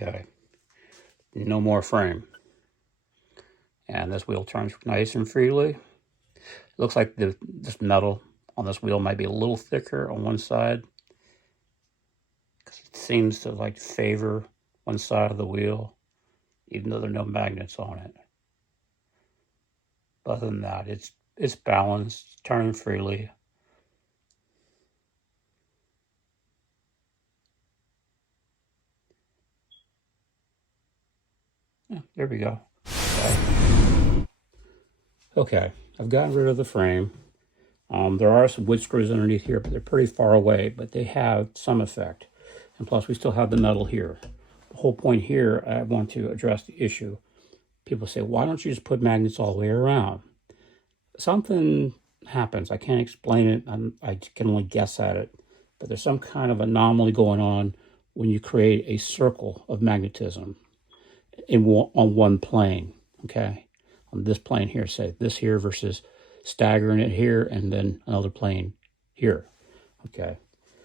Okay, no more frame. And this wheel turns nice and freely. It looks like this metal on this wheel might be a little thicker on one side, because it seems to like favor one side of the wheel, even though there are no magnets on it. But other than that, it's balanced, turning freely. Yeah, there we go. Okay, I've gotten rid of the frame. There are some wood screws underneath here, but they're pretty far away, but they have some effect. And plus, we still have the metal here. The whole point here, I want to address the issue. People say, why don't you just put magnets all the way around? Something happens. I can't explain it. I can only guess at it. But there's some kind of anomaly going on when you create a circle of magnetism on one plane, okay? On this plane here, say this here versus staggering it here and then another plane here, okay?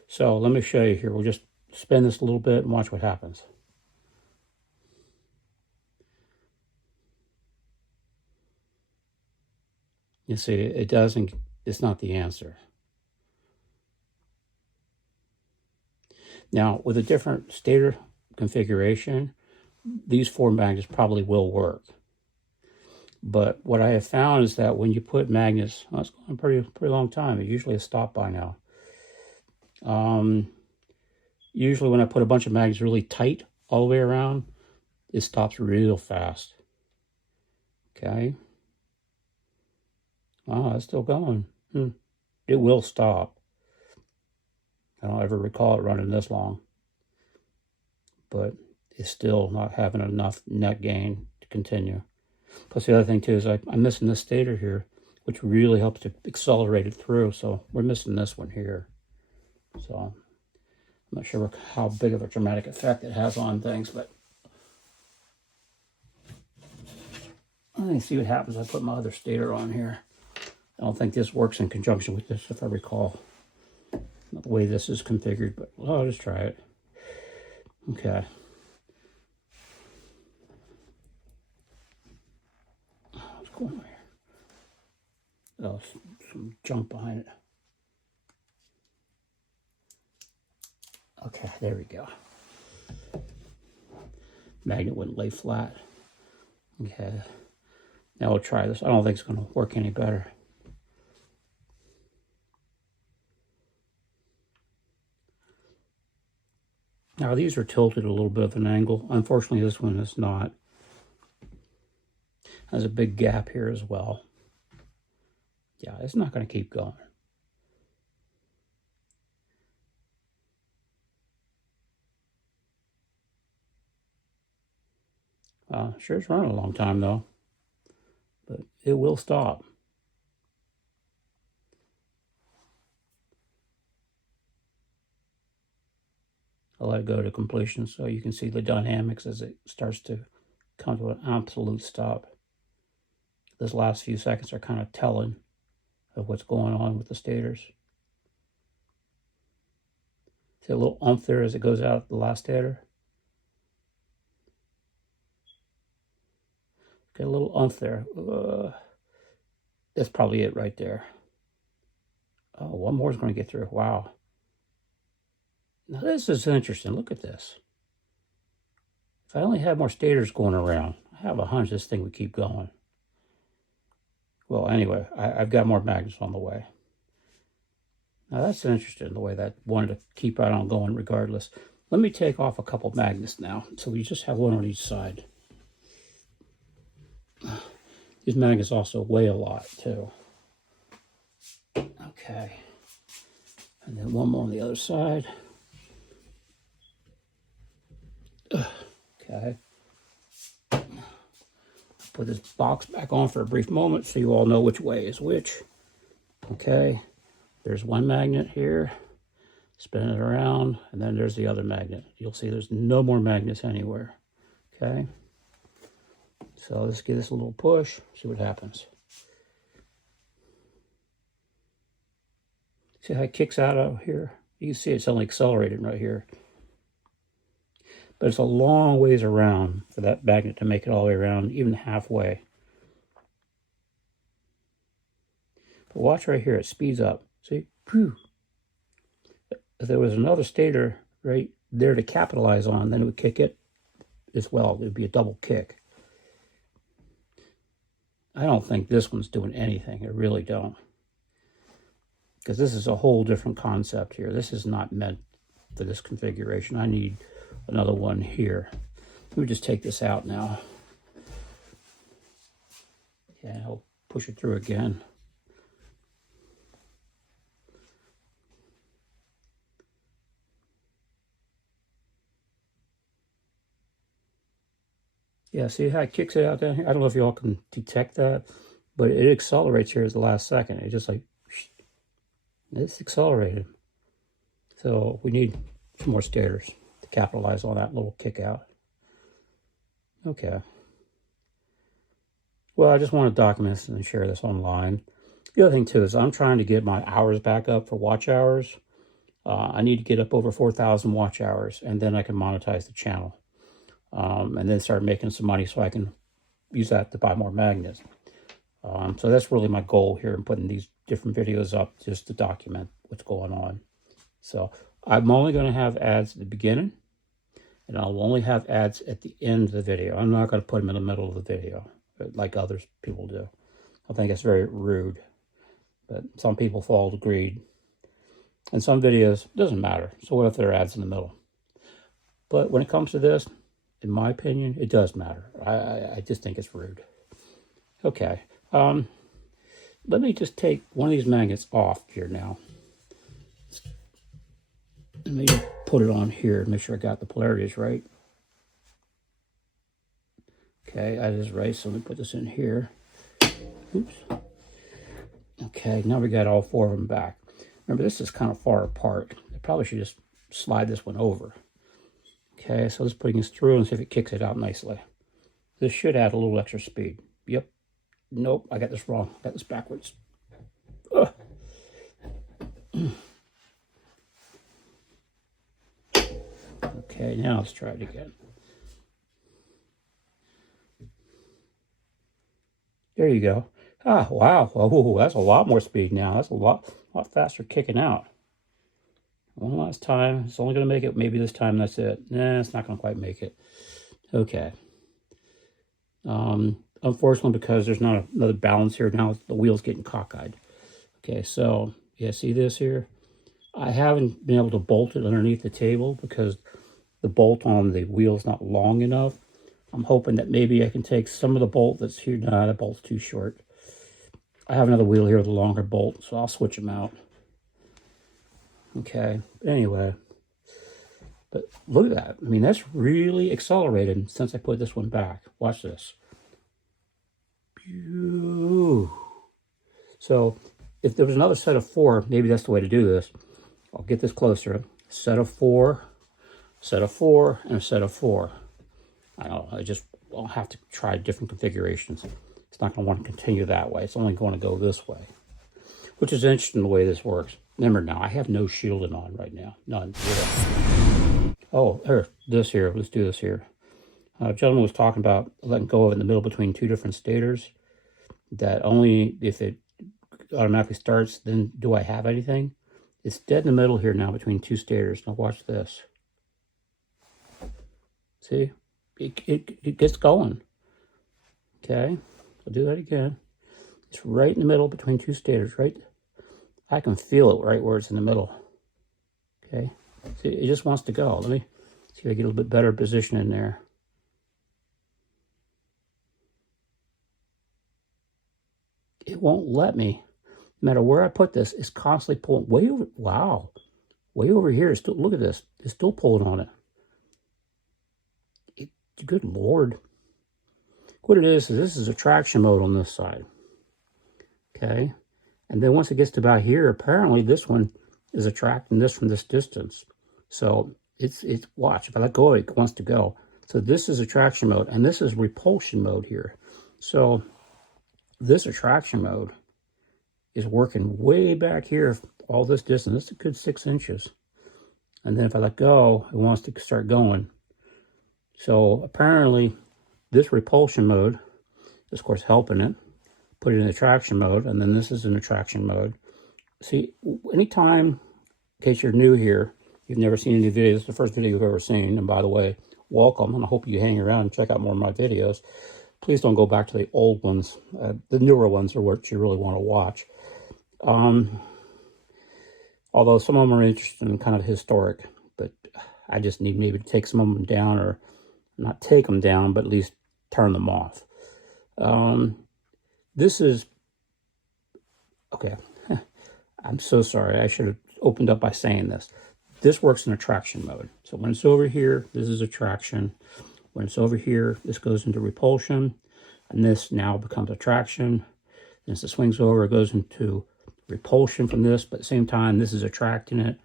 So let me show you here. We'll just spin this a little bit and watch what happens. You see, it doesn't, it's not the answer. Now, with a different stator configuration, these 4 magnets probably will work. But what I have found is that when you put magnets, well, it's going a pretty long time. It usually has stopped by now. Usually when I put a bunch of magnets really tight all the way around, it stops real fast. Okay. Oh, it's still going. It will stop. I don't ever recall it running this long. But it's still not having enough net gain to continue. Plus the other thing too is I'm missing this stator here, which really helps to accelerate it through. So we're missing this one here. So I'm not sure how big of a dramatic effect it has on things, but let me see what happens. I put my other stator on here. I don't think this works in conjunction with this, if I recall. Not the way this is configured, but well, I'll just try it. Okay. What's going on here? Oh, some junk behind it. Okay, there we go. Magnet wouldn't lay flat. Okay. Now we'll try this. I don't think it's going to work any better. Now these are tilted a little bit of an angle. Unfortunately, this one is not. There's a big gap here as well. Yeah, it's not going to keep going. Sure, it's running a long time though, but it will stop. I'll let it go to completion so you can see the dynamics as it starts to come to an absolute stop. This last few seconds are kind of telling of what's going on with the stators. See a little umph there as it goes out the last stator? Get a little umph there. That's probably it right there. Oh, one more is going to get through. Wow. Now this is interesting. Look at this. If I only had more stators going around, I have a hunch this thing would keep going. Well, anyway, I've got more magnets on the way. Now that's interesting, the way that wanted to keep right on going regardless. Let me take off a couple magnets now, so we just have one on each side. These magnets also weigh a lot too. Okay. And then one more on the other side. Okay. Put this box back on for a brief moment so you all know which way is which. Okay. There's one magnet here. Spin it around, and then there's the other magnet. You'll see there's no more magnets anywhere. Okay. So let's give this a little push, see what happens. See how it kicks out of here? You can see it's only accelerating right here. But it's a long ways around for that magnet to make it all the way around, even halfway. But watch right here, it speeds up. See? Whew. If there was another stator right there to capitalize on, then it would kick it as well. It would be a double kick. I don't think this one's doing anything. I really don't. Because this is a whole different concept here. This is not meant for this configuration. I need another one here. Let me just take this out now. Yeah, I'll push it through again. Yeah, see how it kicks it out down here? I don't know if y'all can detect that, but it accelerates here at the last second. It just like, it's accelerated. So we need some more stators to capitalize on that little kick out. Okay. Well, I just want to document this and share this online. The other thing too is I'm trying to get my hours back up for watch hours. I need to get up over 4,000 watch hours, and then I can monetize the channel. And then start making some money so I can use that to buy more magnets. So that's really my goal here in putting these different videos up, just to document what's going on. So I'm only going to have ads at the beginning, and I'll only have ads at the end of the video. I'm not going to put them in the middle of the video like others people do. I think it's very rude, but some people fall to greed. And some videos, it doesn't matter. So what if there are ads in the middle? But when it comes to this, in my opinion, it does matter. I just think it's rude. Okay. Let me just take one of these magnets off here now. Let me just put it on here and make sure I got the polarities right. Okay, that is right. So let me put this in here. Oops. Okay, now we got all four of them back. Remember, this is kind of far apart. I probably should just slide this one over. Okay, so let's put this through and see if it kicks it out nicely. This should add a little extra speed. Yep. Nope, I got this wrong. I got this backwards. Ugh. Okay, now let's try it again. There you go. Ah, wow. Oh, that's a lot more speed now. That's a lot faster kicking out. One last time. It's only going to make it maybe this time. That's it. Nah, it's not going to quite make it. Okay. Unfortunately, because there's not another balance here now, the wheel's getting cockeyed. Okay, so yeah, see this here? I haven't been able to bolt it underneath the table because the bolt on the wheel is not long enough. I'm hoping that maybe I can take some of the bolt that's here. Nah, that bolt's too short. I have another wheel here with a longer bolt, so I'll switch them out. Okay, anyway. But look at that. I mean, that's really accelerated since I put this one back. Watch this. So if there was another set of four, maybe that's the way to do this. I'll get this closer. Set of four, and a set of four. I don't know. I'll have to try different configurations. It's not going to want to continue that way. It's only going to go this way, which is interesting the way this works. Remember now, I have no shielding on right now. None. Zero. Oh, here, this here. Let's do this here. A gentleman was talking about letting go of it in the middle between two different stators. That only if it automatically starts, then do I have anything? It's dead in the middle here now between two stators. Now watch this. See? It gets going. Okay, I'll do that again. It's right in the middle between two stators, right? I can feel it right where it's in the middle. Okay, see, it just wants to go. Let me see if I get a little bit better position in there. It won't let me. No matter where I put this, it's constantly pulling way over. Wow, way over here. It's still, look at this. It's still pulling on it. Good Lord. What it is this is a traction mode on this side. Okay. And then once it gets to about here, apparently this one is attracting this from this distance. So it's watch. If I let go of it, it wants to go. So this is attraction mode, and this is repulsion mode here. So this attraction mode is working way back here, all this distance. It's a good 6 inches. And then if I let go, it wants to start going. So apparently this repulsion mode is, of course, helping it. Put it in attraction mode, and then this is in attraction mode. See, anytime, in case you're new here, you've never seen any videos, it's the first video you've ever seen, and by the way, welcome, and I hope you hang around and check out more of my videos. Please don't go back to the old ones. The newer ones are what you really want to watch. Although some of them are interesting and kind of historic, but I just need maybe to take some of them down, or not take them down, but at least turn them off. This is, okay, I'm so sorry. I should have opened up by saying this. This works in attraction mode. So when it's over here, this is attraction. When it's over here, this goes into repulsion, and this now becomes attraction. And as it swings over, it goes into repulsion from this, but at the same time, this is attracting it.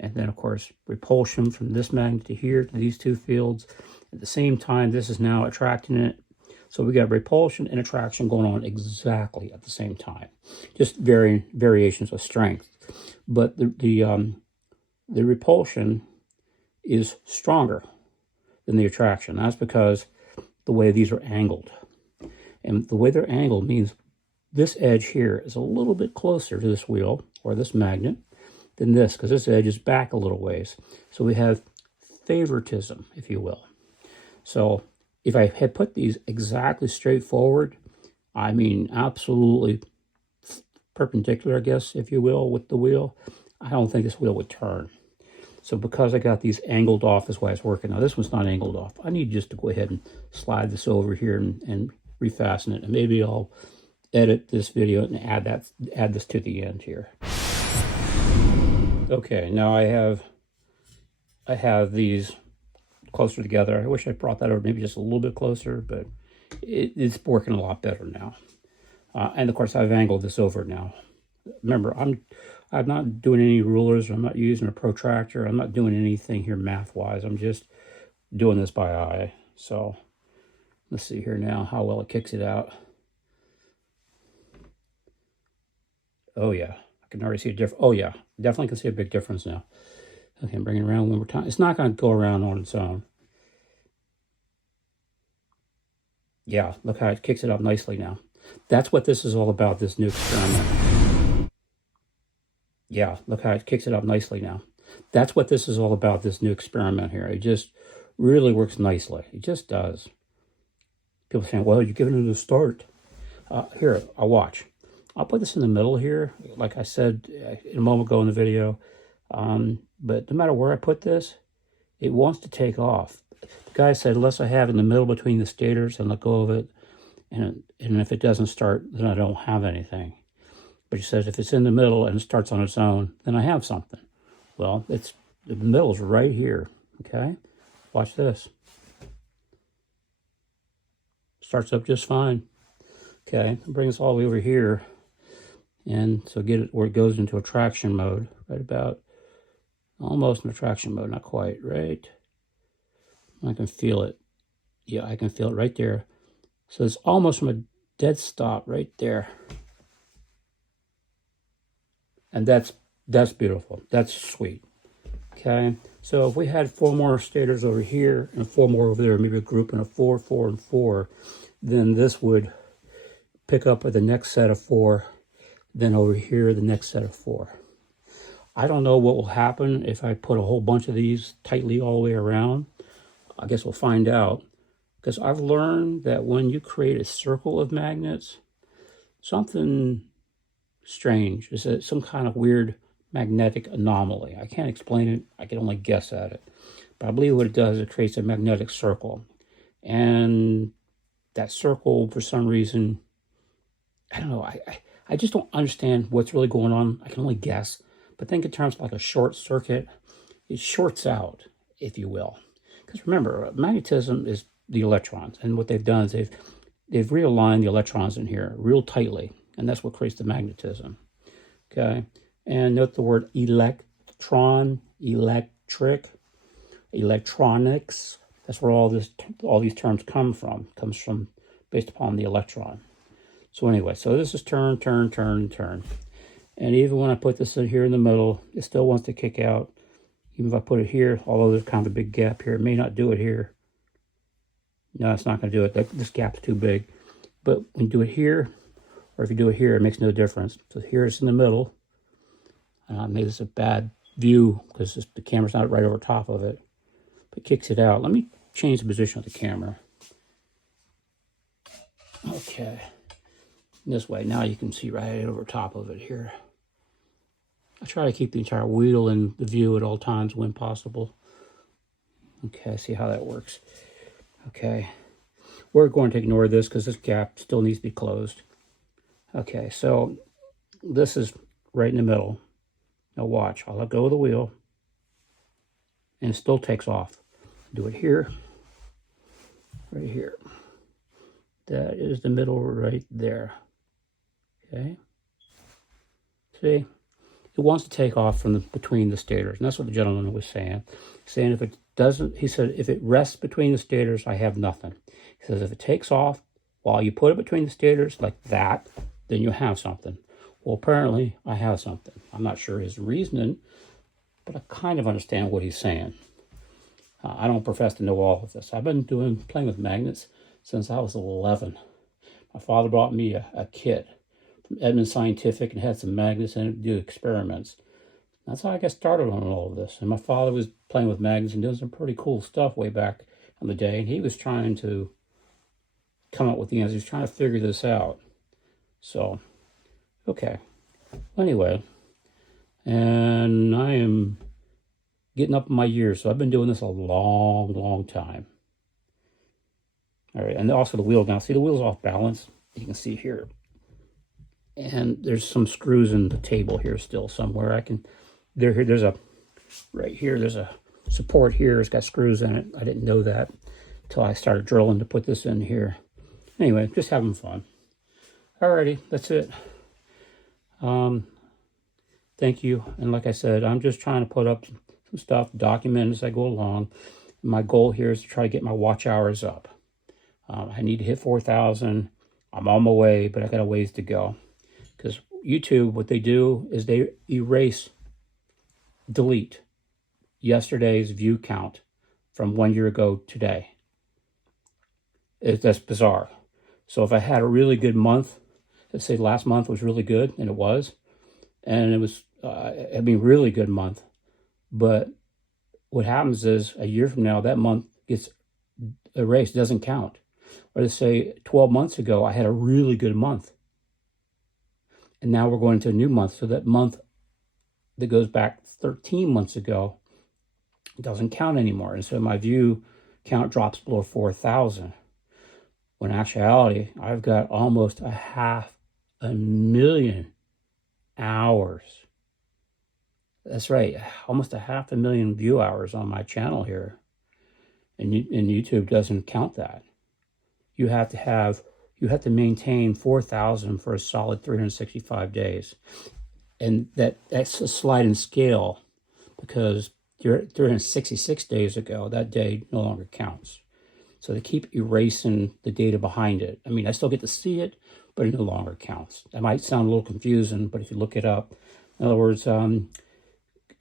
And then, of course, repulsion from this magnet to here, to these two fields. At the same time, this is now attracting it. So we got repulsion and attraction going on exactly at the same time. Just variations of strength. But the repulsion is stronger than the attraction. That's because the way these are angled. And the way they're angled means this edge here is a little bit closer to this wheel or this magnet than this, because this edge is back a little ways. So we have favoritism, if you will. So if I had put these exactly straight forward, I mean absolutely perpendicular, I guess, if you will, with the wheel, I don't think this wheel would turn. So because I got these angled off, that's why it's working. Now this one's not angled off. I need just to go ahead and slide this over here and refasten it. And maybe I'll edit this video and add this to the end here. Okay, now I have these closer together. I wish I brought that over maybe just a little bit closer, but it's working a lot better now. And of course I've angled this over now. Remember, I'm not doing any rulers. I'm not using a protractor. I'm not doing anything here math-wise. I'm just doing this by eye. So let's see here now how well it kicks it out. Oh yeah, I can already see a difference. Oh yeah, definitely can see a big difference now. Okay, I'm bringing it around one more time. It's not going to go around on its own. Yeah, look how it kicks it up nicely now. That's what this is all about, this new experiment. Yeah, look how it kicks it up nicely now. That's what this is all about, this new experiment here. It just really works nicely. It just does. People saying, well, you're giving it a start. Here, I'll watch. I'll put this in the middle here, like I said a moment ago in the video. But no matter where I put this, it wants to take off. The guy said, unless I have it in the middle between the stators and let go of it, and if it doesn't start, then I don't have anything. But he says, if it's in the middle and it starts on its own, then I have something. Well, the middle's right here, okay? Watch this. Starts up just fine. Okay, bring us all the way over here. And so get it where it goes into attraction mode, right about, almost in attraction mode, not quite, right? I can feel it. Yeah, I can feel it right there. So it's almost from a dead stop right there. And that's beautiful. That's sweet. Okay, so if we had 4 more stators over here and 4 more over there, maybe a group in a 4, 4, and 4, then this would pick up with the next set of 4. Then over here, the next set of 4. I don't know what will happen if I put a whole bunch of these tightly all the way around. I guess we'll find out. Because I've learned that when you create a circle of magnets, something strange. It's some kind of weird magnetic anomaly. I can't explain it. I can only guess at it. But I believe what it does, it creates a magnetic circle. And that circle, for some reason, I don't know, I just don't understand what's really going on. I can only guess. But think in terms of like a short circuit. It shorts out, if you will. Because remember, magnetism is the electrons. And what they've done is they've realigned the electrons in here real tightly. And that's what creates the magnetism. Okay? And note the word electron, electric, electronics. That's where all these terms come from. It comes from based upon the electron. So anyway, so this is turn, turn, turn, turn. And even when I put this in here in the middle, it still wants to kick out. Even if I put it here, although there's kind of a big gap here, it may not do it here. No, it's not going to do it. This gap's too big. But when you do it here, or if you do it here, it makes no difference. So here it's in the middle. Maybe it's a bad view because the camera's not right over top of it. But it kicks it out. Let me change the position of the camera. Okay. This way, now you can see right over top of it here. I try to keep the entire wheel in the view at all times when possible. Okay, see how that works. Okay, we're going to ignore this because this gap still needs to be closed. Okay, so this is right in the middle. Now watch, I'll let go of the wheel and it still takes off. Do it here, right here. That is the middle right there. Okay, see? It wants to take off from between the stators, and that's what the gentleman was saying. Saying if it doesn't, he said, if it rests between the stators, I have nothing. He says if it takes off while you put it between the stators like that, then you have something. Well, apparently I have something. I'm not sure his reasoning, but I kind of understand what he's saying. I don't profess to know all of this. I've been playing with magnets since I was 11. My father brought me a kit from Edmund Scientific and had some magnets in it to do experiments. That's how I got started on all of this. And my father was playing with magnets and doing some pretty cool stuff way back in the day. And he was trying to come up with the answers. He was trying to figure this out. So, okay. Anyway, and I am getting up in my years. So I've been doing this a long, long time. All right, and also the wheel now. See, the wheel's off balance. You can see here. And there's some screws in the table here still somewhere. There's a, right here, there's a support here. It's got screws in it. I didn't know that until I started drilling to put this in here. Anyway, just having fun. Alrighty, that's it. Thank you. And like I said, I'm just trying to put up some stuff, document as I go along. My goal here is to try to get my watch hours up. I need to hit 4,000. I'm on my way, but I got a ways to go. Because YouTube, what they do is they delete yesterday's view count from 1 year ago today. That's bizarre. So if I had a really good month, let's say last month was really good, and it was, and it was, really good month. But what happens is a year from now, that month gets erased, doesn't count. Or let's say 12 months ago, I had a really good month. And now we're going to a new month. So that month that goes back 13 months ago doesn't count anymore. And so my view count drops below 4,000. When in actuality, I've got almost 500,000 hours. That's right, almost 500,000 view hours on my channel here. And YouTube doesn't count that. You have to maintain 4,000 for a solid 365 days. And that's a sliding scale because 366 days ago, that day no longer counts. So they keep erasing the data behind it. I mean, I still get to see it, but it no longer counts. That might sound a little confusing, but if you look it up, in other words,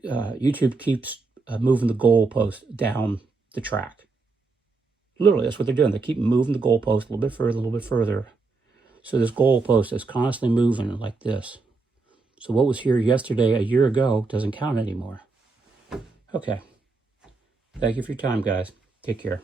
YouTube keeps moving the goalpost down the track. Literally, that's what they're doing. They keep moving the goalpost a little bit further, a little bit further. So this goalpost is constantly moving like this. So what was here yesterday, a year ago, doesn't count anymore. Okay. Thank you for your time, guys. Take care.